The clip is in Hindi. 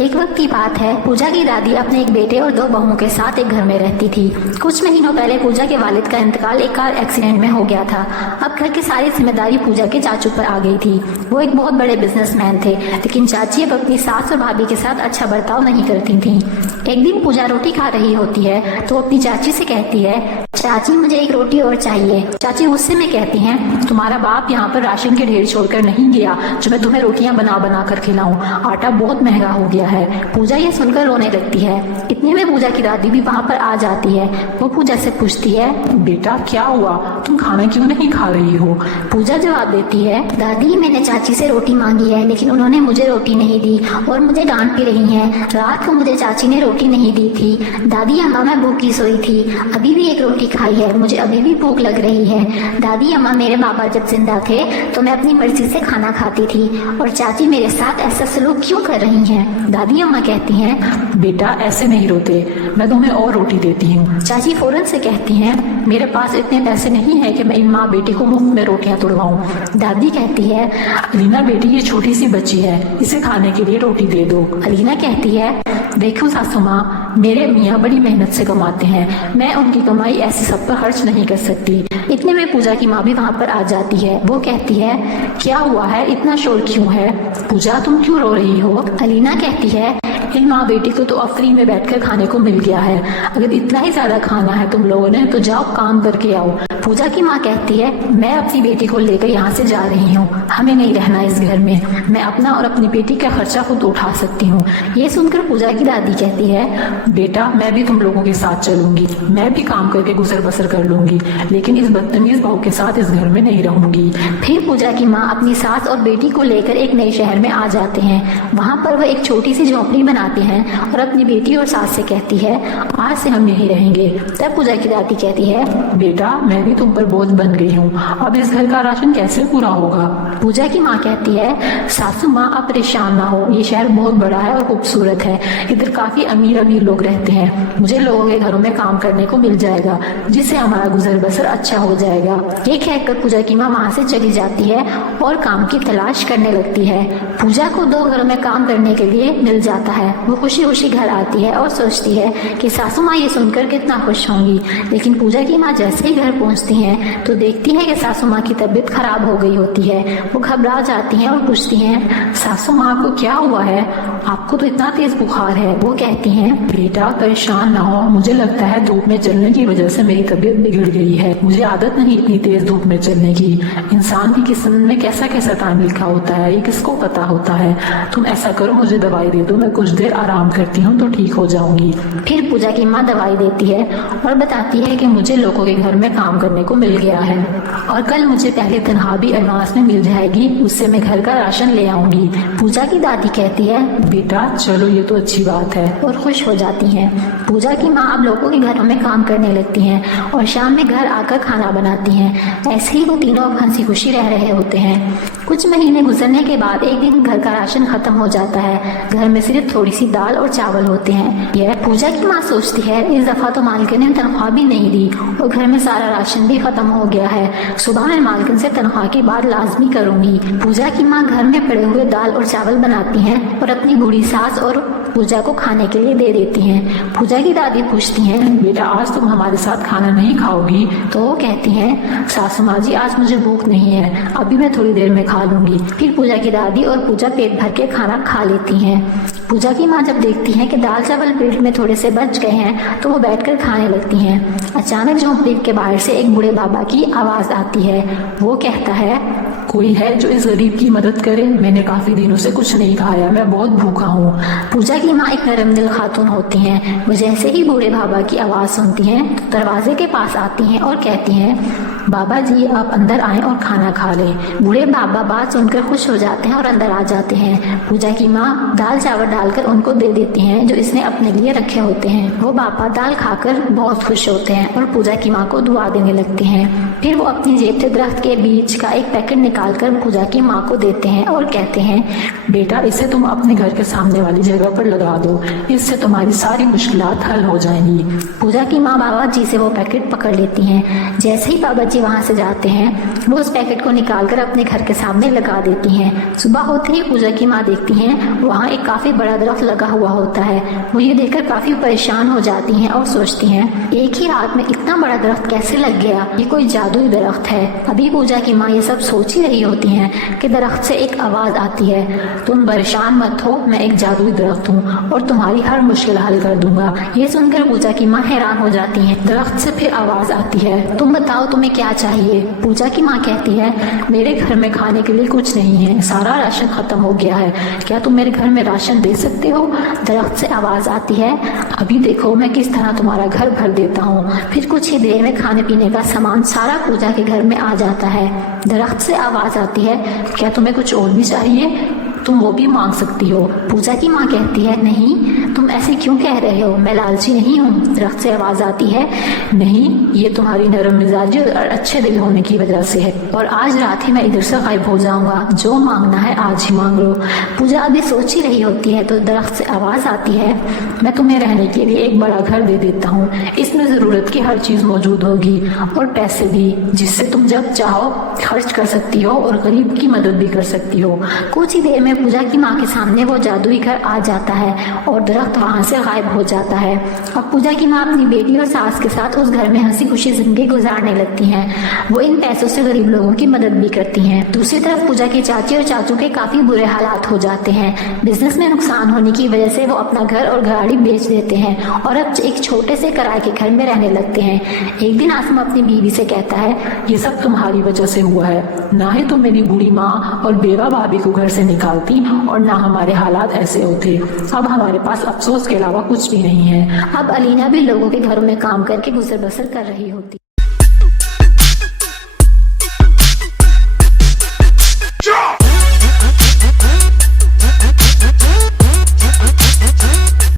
एक वक्त की बात है, पूजा की दादी अपने एक बेटे और 2 बहुओं के साथ एक घर में रहती थी। कुछ महीनों पहले पूजा के वालिद का इंतकाल एक कार एक्सीडेंट में हो गया था। अब घर की सारी जिम्मेदारी पूजा के चाचू पर आ गई थी। वो एक बहुत बड़े बिजनेसमैन थे, लेकिन चाची अब अपनी सास और भाभी के साथ अच्छा बर्ताव नहीं करती थी। एक दिन पूजा रोटी खा रही होती है तो अपनी चाची से कहती है, चाची मुझे एक रोटी और चाहिए। चाची गुस्से में कहती हैं, तुम्हारा बाप यहाँ पर राशन के ढेर छोड़कर नहीं गया जो मैं तुम्हें रोटियां बना बना कर खिलाऊं। आटा बहुत महंगा हो गया है। पूजा ये सुनकर रोने लगती है। इतने में पूजा की दादी भी वहाँ पर आ जाती है। वो पूजा से पूछती है, बेटा क्या हुआ, तुम खाना क्यों नहीं खा रही हो? पूजा जवाब देती है, दादी मैंने चाची से रोटी मांगी है लेकिन उन्होंने मुझे रोटी नहीं दी और मुझे डांट भी रही हैं। रात को मुझे चाची ने रोटी नहीं दी थी। दादी अम्मा मैं भूखी सोई थी, अभी भी एक रोटी खाई है, मुझे अभी भी भूख लग रही है। दादी अम्मा मेरे बाबा जब जिंदा थे तो मैं अपनी मर्जी से खाना खाती थी और चाची मेरे साथ ऐसा सलूक क्यों कर रही हैं? दादी अम्मा कहती हैं, बेटा ऐसे नहीं रोते, मैं तुम्हें और रोटी देती हूँ। चाची फौरन से कहती हैं, मेरे पास इतने पैसे नहीं है कि मैं इन माँ बेटी को मुफ्त में रोटियां तुड़वाऊं। दादी कहती है, अलीना बेटी ये छोटी सी बच्ची है, इसे खाने के लिए रोटी दे दो। अलीना कहती है, देखो सासू माँ, मेरे मियाँ बड़ी मेहनत से कमाते हैं, मैं उनकी कमाई ऐसे सब पर खर्च नहीं कर सकती। इतने में पूजा की माँ भी वहाँ पर आ जाती है। वो कहती है, क्या हुआ है, इतना शोर क्यों है? पूजा तुम क्यों रो रही हो? अलीना कहती है, इन माँ बेटी को तो अब फ्री में बैठकर खाने को मिल गया है। अगर इतना ही ज्यादा खाना है तुम लोगों ने तो जाओ काम करके आओ। पूजा की माँ कहती है, मैं अपनी बेटी को लेकर यहाँ से जा रही हूँ, हमें नहीं रहना इस घर में, मैं अपना और अपनी बेटी का खर्चा खुद उठा सकती हूँ। ये सुनकर पूजा की दादी कहती है, बेटा मैं भी तुम लोगों के साथ चलूंगी, मैं भी काम करके गुजर बसर कर लूंगी, लेकिन इस बदतमीज बहू के साथ इस घर में नहीं रहूंगी। फिर पूजा की माँ अपनी सास और बेटी को लेकर एक नए शहर में आ जाते हैं। वहाँ पर वह एक छोटी सी झोंपड़ी बनाते हैं और अपनी बेटी और सास से कहती है, आज से हम यहीं रहेंगे। तब पूजा की दादी कहती है, बेटा मैं भी तुम पर बोझ बन गई हूँ, अब इस घर का राशन कैसे पूरा होगा? पूजा की माँ कहती है, सासू माँ आप परेशान ना हो, ये शहर बहुत बड़ा है और खूबसूरत है, इधर काफी अमीर अमीर लोग रहते हैं, मुझे लोगों के घरों में काम करने को मिल जाएगा जिससे हमारा गुजर बसर अच्छा हो जाएगा। ये कहकर पूजा की माँ वहाँ से चली जाती है और काम की तलाश करने लगती है। पूजा को 2 घरों में काम करने के लिए मिल जाता है। वो खुशी खुशी घर आती है और सोचती है कि सासू माँ ये सुनकर कितना खुश होंगी, लेकिन पूजा की माँ जैसे ही घर पहुँचती हैं तो देखती है कि सासू माँ की तबीयत खराब हो गई होती है। वो घबरा जाती हैं और पूछती हैं, सासू माँ को क्या हुआ है, आपको तो इतना तेज बुखार है? वो कहती हैं, बेटा परेशान ना हो, मुझे लगता है धूप में चलने की वजह से मेरी तबीयत बिगड़ गई है, मुझे आदत नहीं इतनी तेज धूप में चलने की। इंसान की किस्मत में कैसा कैसा टाइम लिखा होता है, ये किसको पता होता है। तुम ऐसा करो, मुझे दवाई दे दो, मैं कुछ देर आराम करती हूँ तो ठीक हो जाऊंगी। फिर पूजा की माँ दवाई देती है और बताती है कि मुझे लोगों के घर में काम करने को मिल गया है और कल मुझे पहले तनख्वाह भी एडवांस में मिल जाएगी, उससे मैं घर का राशन ले आऊंगी। पूजा की दादी कहती है, बेटा चलो ये तो अच्छी बात है, और खुश हो जाती हैं। पूजा की माँ अब लोगों के घरों में काम करने लगती हैं और शाम में घर आकर खाना बनाती हैं। ऐसे ही वो तीनों अब हंसी खुशी रह रहे होते हैं। कुछ महीने गुजरने के बाद एक दिन घर का राशन खत्म हो जाता है। घर में सिर्फ थोड़ी सी दाल और चावल होते हैं। यह पूजा की माँ सोचती है, इस दफा तो मालकिन ने तनख्वाह भी नहीं दी और घर में सारा राशन भी खत्म हो गया है। सुबह मैं मालकिन से तनख्वाह की बात लाजमी करूंगी। पूजा की माँ घर में पड़े हुए दाल और चावल बनाती हैं और अपनी बूढ़ी सास और पूजा को खाने के लिए दे देती हैं। पूजा की दादी पूछती हैं, बेटा आज तुम हमारे साथ खाना नहीं खाओगी? तो वो कहती हैं, सासू माँ जी आज मुझे भूख नहीं है, अभी मैं थोड़ी देर में खा लूंगी। फिर पूजा की दादी और पूजा पेट भर के खाना खा लेती हैं। पूजा की माँ जब देखती हैं कि दाल चावल पेट में थोड़े से बच गए हैं तो वो बैठकर खाने लगती हैं। अचानक झोंपड़ी के बाहर से एक बूढ़े बाबा की आवाज आती है। वो कहता है, कोई है जो इस गरीब की मदद करे? मैंने काफी दिनों से कुछ नहीं खाया, मैं बहुत भूखा हूँ। पूजा की माँ एक नरम दिल खातून होती हैं। वो जैसे ही बूढ़े बाबा की आवाज सुनती हैं तो दरवाजे के पास आती हैं और कहती हैं, बाबा जी आप अंदर आएं और खाना खा लें। बूढ़े बाबा बात सुनकर खुश हो जाते हैं और अंदर आ जाते हैं। पूजा की माँ दाल चावल डालकर उनको दे देती हैं जो इसने अपने लिए रखे होते हैं। वो बाबा दाल खाकर बहुत खुश होते हैं और पूजा की माँ को दुआ देने लगते हैं। फिर वो अपनी जेब से दरख्त के बीज का एक पैकेट निकालकर पूजा की माँ को देते हैं और कहते हैं, बेटा इसे तुम अपने घर के सामने वाली जगह पर लगा दो, इससे तुम्हारी सारी मुश्किलात हल हो जाएंगी। पूजा की माँ बाबा जी से वो पैकेट पकड़ लेती हैं। जैसे ही बाबा जी वहाँ से जाते हैं वो उस पैकेट को निकालकर अपने घर के सामने लगा देती हैं। सुबह होते ही पूजा की माँ देखती हैं वहाँ एक काफी बड़ा दरख्त लगा हुआ होता है। वो ये देखकर काफी परेशान हो जाती हैं और सोचती हैं, एक ही रात में इतना बड़ा दरख्त कैसे लग गया, ये कोई जादुई दरख्त है। अभी पूजा की माँ ये सब सोच ही रही होती हैं कि दरख्त से एक आवाज आती है, तुम परेशान मत हो, मैं एक जादुई दरख्त हूँ और तुम्हारी हर मुश्किल हल कर दूंगा। ये सुनकर पूजा की माँ हैरान हो जाती हैं। दरख्त से फिर आवाज आती है, तुम बताओ तुम्हें क्या चाहिए। पूजा की माँ कहती है, मेरे घर में खाने के लिए कुछ नहीं है, सारा राशन खत्म हो गया है, क्या तुम मेरे घर में राशन दे सकते हो। दरख्त से आवाज आती है, अभी देखो मैं किस तरह तुम्हारा घर भर देता हूँ। फिर कुछ ही देर में खाने पीने का सामान सारा पूजा के घर में आ जाता है। दरख्त से आवाज आती है, क्या तुम्हें कुछ और भी चाहिए, तुम वो भी मांग सकती हो। पूजा की माँ कहती है, नहीं तुम ऐसे क्यों कह रहे हो, मैं लालची नहीं हूँ। दरख्त से आवाज आती है, नहीं ये तुम्हारी नरम मिजाजी और अच्छे दिल होने की वजह से है, और आज रात ही मैं इधर से गायब हो जाऊंगा, जो मांगना है आज ही मांग लो। पूजा अभी सोच ही रही होती है तो दरख्त से आवाज आती है, मैं तुम्हें रहने के लिए एक बड़ा घर दे देता हूँ, इसमें जरूरत की हर चीज मौजूद होगी और पैसे भी, जिससे तुम जब चाहो खर्च कर सकती हो और गरीब की मदद भी कर सकती हो। कुछ ही देर में पूजा की माँ के सामने वो जादुई घर आ जाता है और दरख्त वहाँ से गायब हो जाता है। अब पूजा की माँ अपनी बेटी और सास के साथ उस घर में हंसी खुशी जिंदगी गुजारने लगती हैं। वो इन पैसों से गरीब लोगों की मदद भी करती हैं। दूसरी तरफ पूजा की चाची और चाचू के काफी बुरे हालात हो जाते हैं। बिजनेस में नुकसान होने की वजह से वो अपना घर और गाड़ी बेच देते हैं और अब एक छोटे से किराए के घर में रहने लगते हैं। एक दिन आसम अपनी बीवी से कहता है, ये सब तुम्हारी वजह से हुआ है, ना ही तुम मेरी बूढ़ी माँ और बेवा भाभी को घर से निकालती और ना हमारे हालात ऐसे होते। अब हमारे पास अफसोस के अलावा कुछ भी नहीं है। अब अलीना भी लोगों के घरों में काम करके गुजर बसर कर रही होती।